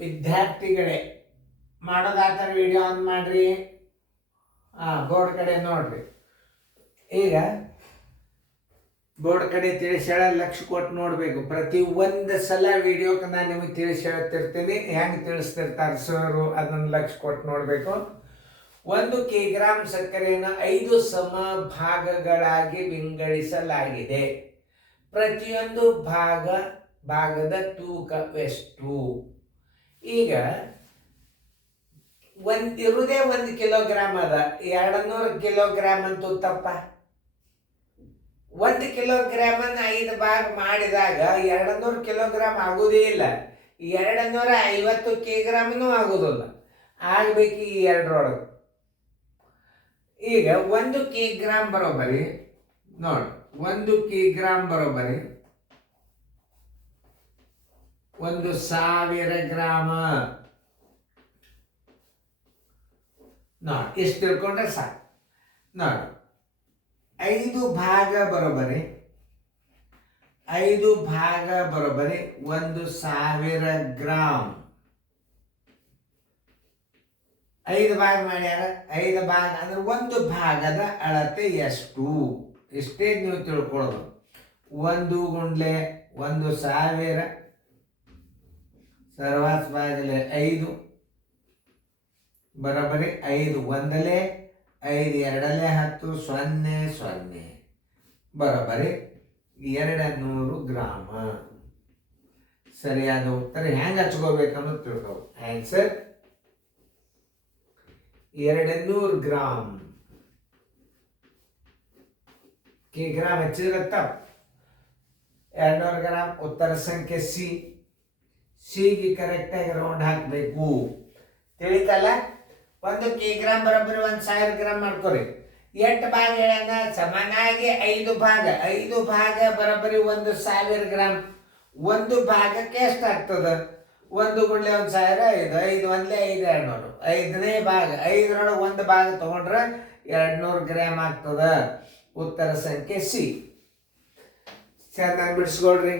ವಿದ್ಯಾರ್ಥಿಗಳೇ, ಮಾಡೋದಾದ್ರೆ video on ಮಾಡ್ರಿ. ಬೋರ್ಡ್ ಕಡೆ ನೋಡ್ರಿ. ಈಗ ಬೋರ್ಡ್ ಕಡೆ ತಿಳಿಸಿ ಹೇಳ ಲಕ್ಷ ಕೊಟ್ಟು ನೋಡಬೇಕು. ಪ್ರತಿ ಒಂದು ಸಲ ವಿಡಿಯೋಕ್ಕೆ ನಾನು ನಿಮಗೆ ತಿಳಿಸಿ ಹೇಳ್ತಿರ್ತೀನಿ. ಹೆಂಗೆ ತಿಳಿಸ್ತಿರ್ತಾರೆ ಸರು, ಅದನ್ನು ಲಕ್ಷ ಕೊಟ್ಟು ನೋಡಬೇಕು. 1 ಕಿಗ್ರಾಂ ಸಕ್ಕರೆಯನ್ನು 5 ಸಮಭಾಗಗಳಾಗಿ ವಿಂಗಡಿಸಲಾಗಿದೆ. ಪ್ರತಿಯೊಂದು ಭಾಗದ ತೂಕವೆಷ್ಟು? ಈಗ ಇರುವುದೇ 1 ಕಿಲೋಗ್ರಾಮ್ ಅದ. 200 ಕಿಲೋಗ್ರಾಮ್ ಅಂತೂ ತಪ್ಪ. 1 ಕಿಲೋಗ್ರಾಮ್ ಅನ್ನು 5 ಭಾಗ ಮಾಡಿದಾಗ 200 ಕಿಲೋಗ್ರಾಮ್ ಆಗುವುದೇ ಇಲ್ಲ. 250 ಕಿಗ್ರಾಮ್ನೂ ಆಗುವುದಿಲ್ಲ. ಆಗಬೇಕು ಈ ಎರಡರೊಳಗೆ. ಈಗ 1 ಕಿಗ್ರಾಮ್ ಬರೋಬರಿ ನೋಡಿ, 1 ಕಿಗ್ರಾಮ್ ಬರೋಬರಿ 1000 ಗ್ರಾಮ. ನೋಡಿ, ಇಷ್ಟು ತಿಳ್ಕೊಂಡ್ರೆ ಸಾಕು. ನೋಡಿ, 5 ಭಾಗ ಬರೋಬರಿ 1000 ಗ್ರಾಮ್. 5 ಭಾಗ ಮಾಡ್ಯಾರ. 5 ಭಾಗ ಅಂದ್ರೆ 1 ಭಾಗದ ಅಳತೆ ಎಷ್ಟು? ಇಷ್ಟೇ ನೀವು ತಿಳ್ಕೊಳ್ಳೋದು. 1 ಗುಂಡ್ಲೆ 1000 ಸರ್ವಾಸ್ ಭಾಗಲೆ 5 ಬರೋಬರಿ 5 ಒಂದಲೇ 5 ಎರಡಲೇ 10 0 0 ಬರೋಬರಿ 200 ಗ್ರಾಮ. ಸರಿಯಾದ ಉತ್ತರ ಹೆಂಗೆ ಹಚ್ಕೋಬೇಕನ್ನೋದು ತಿಳ್ಕೊಬೇಕು. Answer 200 gram. ಕಿಗ್ರಾಮ್ ಹಚ್ಚಿದ್ರೆ ತಪ್ಪು. 200 ಗ್ರಾಮ್ ಉತ್ತರ ಸಂಖ್ಯೆ ಸಿಗೆ ಕರೆಕ್ಟಾಗಿ ರೌಂಡ್ ಹಾಕಬೇಕು. ತಿಳಿತಲ್ಲ? 1 ಕಿಗ್ರಾಮ್ ಬರೋಬ್ಬರಿ 1000 ಗ್ರಾಮ್ ಮಾಡ್ಕೊರಿ. 8 ಭಾಗ ಹೇಳೋಣ ಸಮನಾಗಿ 5 ಭಾಗ ಬರೋಬ್ಬರಿ 1000 ಗ್ರಾಮ್. 1 ಭಾಗಕ್ಕೆ ಎಷ್ಟಾಗ್ತದೆ? 1 ಗುಂಡ್ಲೆ 1000 5 5 ಒಂದಲೇ 5 200. 5ನೇ ಭಾಗ 5ರೊಳಗೆ 1 ಭಾಗ ತಗೊಂಡ್ರೆ 200 ಗ್ರಾಮ್ ಆಗ್ತದೆ. ಉತ್ತರ ಸಂಖ್ಯೆ ಸಿ. ಚೆನ್ನಾಗಿ ಬಿಡಿಸ್ಕೊಳ್ರಿ.